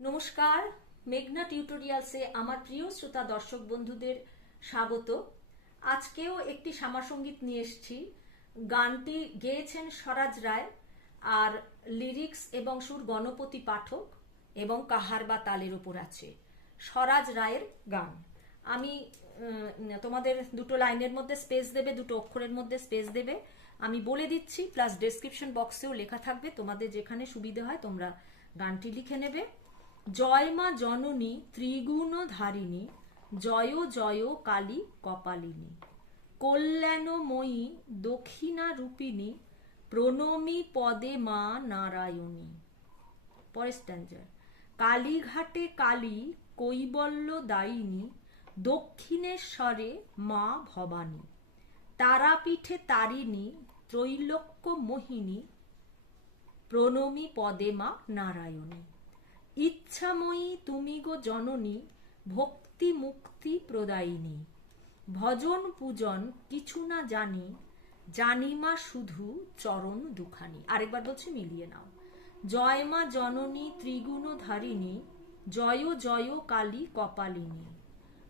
নমস্কার, মেঘনা টিউটোরিয়ালসে আমার প্রিয় শ্রোতা দর্শক বন্ধুদের স্বাগত। আজকেও একটি শ্যামাসঙ্গীত নিয়ে এসেছি। গানটি গেয়েছেন স্বরাজ রায় আর লিরিক্স এবং সুর গণপতি পাঠক এবং কাহার বা তালের উপর আছে। স্বরাজ রায়ের গান। আমি তোমাদের দুটো লাইনের মধ্যে স্পেস দেবে, দুটো অক্ষরের মধ্যে স্পেস দেবে। আমি বলে দিচ্ছি, প্লাস ডেসক্রিপশন বক্সেও লেখা থাকবে। তোমাদের যেখানে সুবিধে হয় তোমরা গানটি লিখে নেবে। জয় মা জননী ত্রিগুণ ধারিণী জয় জয় কালী কপালিনী। কল্যাণময়ী দক্ষিণা রূপিণী প্রণমী পদে মা নারায়ণী। পরের স্ট্যান্ডার কালীঘাটে কালী কৈবল্য দায়িনী দক্ষিণেশ্বরে মা ভবানী। তারাপীঠে তারিণী ত্রৈলোক্য মোহিনী প্রণমী পদে মা নারায়ণী। ইচ্ছাময়ী তুমি গো জননী ভক্তি মুক্তি প্রদায়িনী। ভজন পূজন কিছু না জানি জানি মা শুধু চরণ দুখানি। আরেকবার বলছি, মিলিয়ে নাও। জয় মা জননী ত্রিগুণ ধারিণী জয় জয় কালী কপালিনী।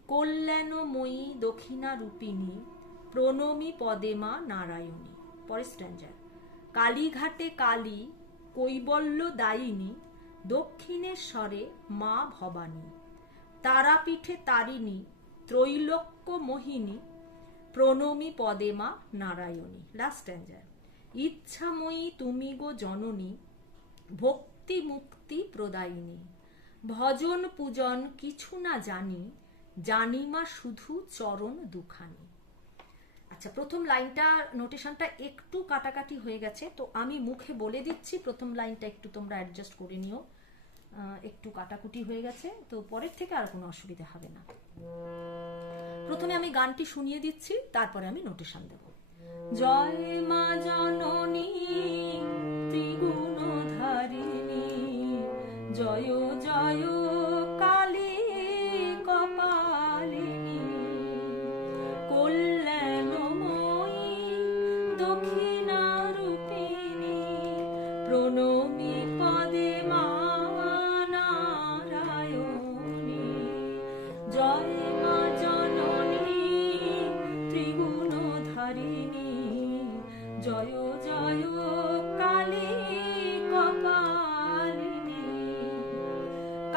কল্যাণময়ী দক্ষিণা রূপিণী, প্রণমী পদে মা নারায়ণী। পরের স্ট্যান্ডার কালীঘাটে কালী, কৈবল্য দায়িনী দক্ষিণেশ্বরে মা ভবানী, তারাপীঠে তারিণী, ত্রৈলোক্য মোহিনী, প্রণমী পদে মা নারায়ণী। লাস্ট স্ট্যান্ডার ইচ্ছাময়ী তুমি গো জননী ভক্তি মুক্তি প্রদায়িনী। ভজন পূজন কিছু না জানি জানি মা শুধু চরণ দুখানি। আচ্ছা প্রথম লাইনটা নোটেশনটা একটু কাটাকাটি হয়ে গেছে, তো আমি মুখে বলে দিচ্ছি, প্রথম লাইনটা একটু তোমরা অ্যাডজাস্ট করে নিও। একটু কাটাকুটি হয়ে গেছে, তো পরের থেকে আর কোনো অসুবিধা হবে না। প্রথমে আমি গানটি শুনিয়ে দিচ্ছি, তারপরে আমি নোটেশন দেব। জয় মা জননী ত্রিগুণ ধারিণী জয় জয় কালী কপালিনী, কল্যাণময়ী দক্ষিণারূপিণী প্রণমী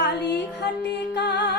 কালীঘাটে কালী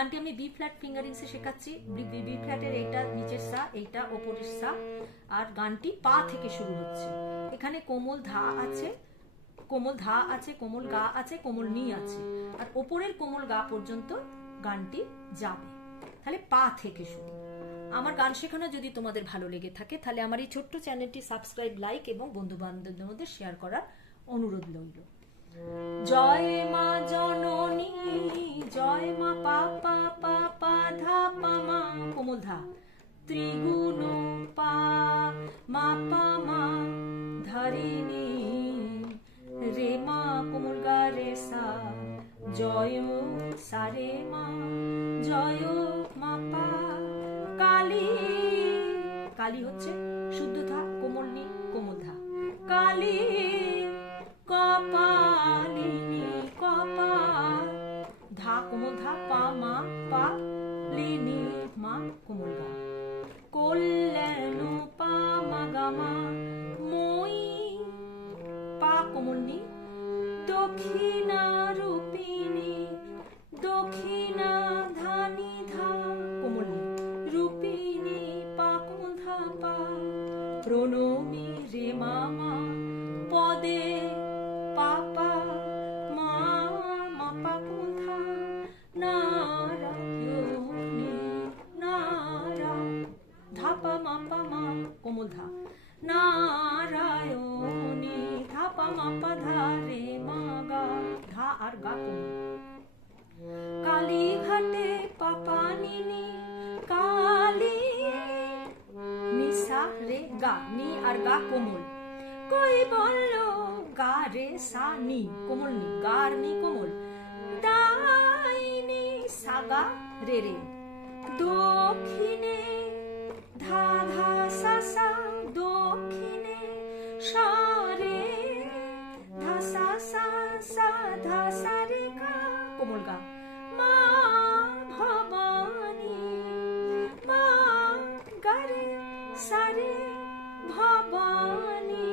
গানটি আমি বি ফ্ল্যাট ফিঙ্গারিংসে শেখাচ্ছি। বি ফ্ল্যাটের এইটা নিচের সা, এইটা ওপরের সা। আর গানটি পা থেকে শুরু হচ্ছে। এখানে কোমল ধা আছে, কোমল ধা আছে, কোমল গা আছে, কোমল নি আছে। আর ওপরের কোমল গা পর্যন্ত গানটি যাবে। তাহলে পা থেকে শুরু। আমার গান শেখানো যদি তোমাদের ভালো লেগে থাকে, তাহলে আমার এই ছোট্ট চ্যানেলটি সাবস্ক্রাইব, লাইক এবং বন্ধু বান্ধবদের মধ্যে শেয়ার করার অনুরোধ রইল। জয় মা জননী। জয় মা পাপা পাপা ধা পা মা, কোমল ধা। ত্রিগুণ পা মা পা মা, ধারিণী। রে মা, কোমল গা রে সা। জয় সারে মা, জয় মা পা। কালী কালী হচ্ছে শুদ্ধ ধা, কোমল নি, কোমল ধা। কালী কপালিনী পা লি নি মা কোমল গা কল্যাণ পা মা গা মা মই পা কোমল নি দক্ষিণা ধা আর গা কোমল কালী ঘাটে পাপা নিনি কালী নিসা রে গা, নি আর গা কোমল। কই বলল, গা রে সা নি, কোমল নি গা আর নি কোমল। দাইনি সাগা রে রে। দক্ষিণে ধা ধা সা ধা সা রে গা কোমল গা। মা ভবানী মা ভবানী।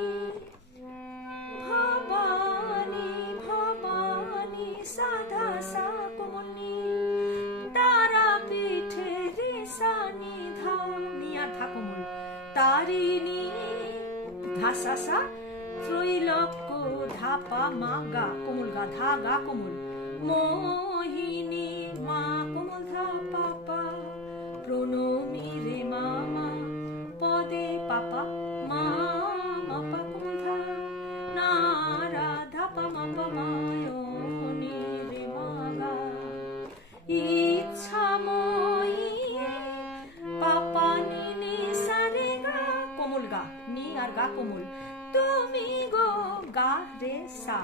ভবানী ভবানী সাধা সা তারা পিঠে রে সানি ধা নিয়া ধা কোমল। তারিণী ধাসা সা ত্রৈলক্য ধাপা মা গা কোমল গা, ধা গা কোমল। মোহিনী মা কোমল ধা পাপা প্রণমী রে মামা পদে পাপা মা মাপা কোমল ধা। নারা ধাপা মাপা মায়নি রে মাগা ইচ্ছাময়ী পাপা নি নি গা, কোমল গা, নি আর গা কোমল। তুমি গো গা রে সা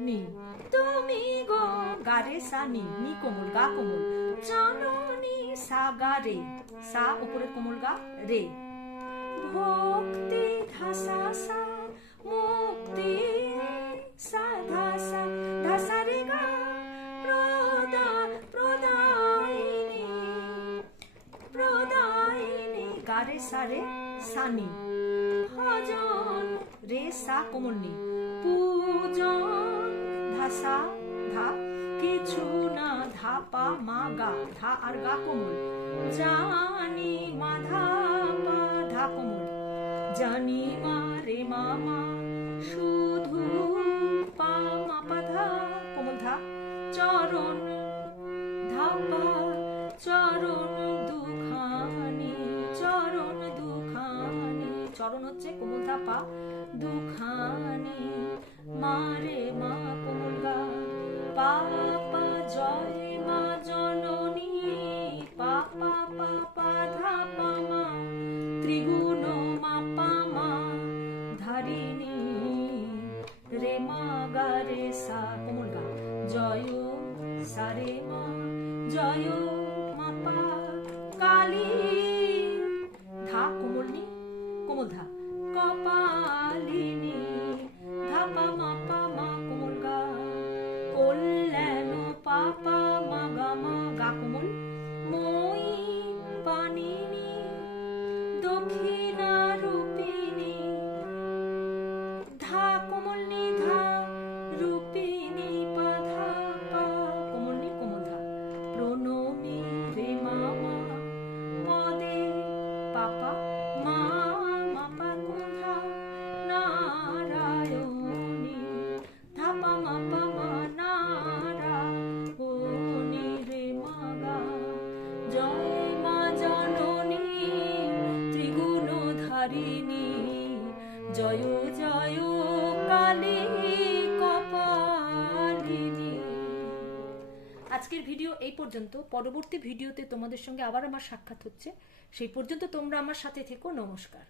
নি। তুমি গো গা রে সা নি। নি কোমল, গা কোমল। জননী সা গা রে। সা উপরের কোমল, গা রে। ভক্তি ধাসা সা, মুক্তি সা। ধাসা ধাসা রে গা, প্রদা, প্রদায়িনী। প্রদায়িনী গা রে গারে সারে সানি ভজন রে সা কোমলনি পূজন ধাসা ধা, কিছু না ধা পা মা গা, ধা আর গা কোমল। জানি মা ধা পা ধা কোমল। জানি মা রে মা শুধু চরণ হচ্ছে কোমল ধাপা দুখানি মারে মা কোমল গা। পাপা, জয় মা জননী। পাপা পাপা, ধাপা মা। ত্রিগুণ মা। পামা ধারিণী রে মা গা রে সা কোমল গা। জয় সারে মা, জয় মা পা কালী ধা কপালিনী ধাপা মাপা মা কোমল গা। কল্যাণ পাপা মা গা মা গা কোমল ধারিণী জয় জয়, কালী কপালিনী। আজকের ভিডিও এই পর্যন্ত। পরবর্তী ভিডিওতে তোমাদের সঙ্গে আবার আমার সাক্ষাৎ হচ্ছে। সেই পর্যন্ত তোমরা আমার সাথে থেকো। নমস্কার।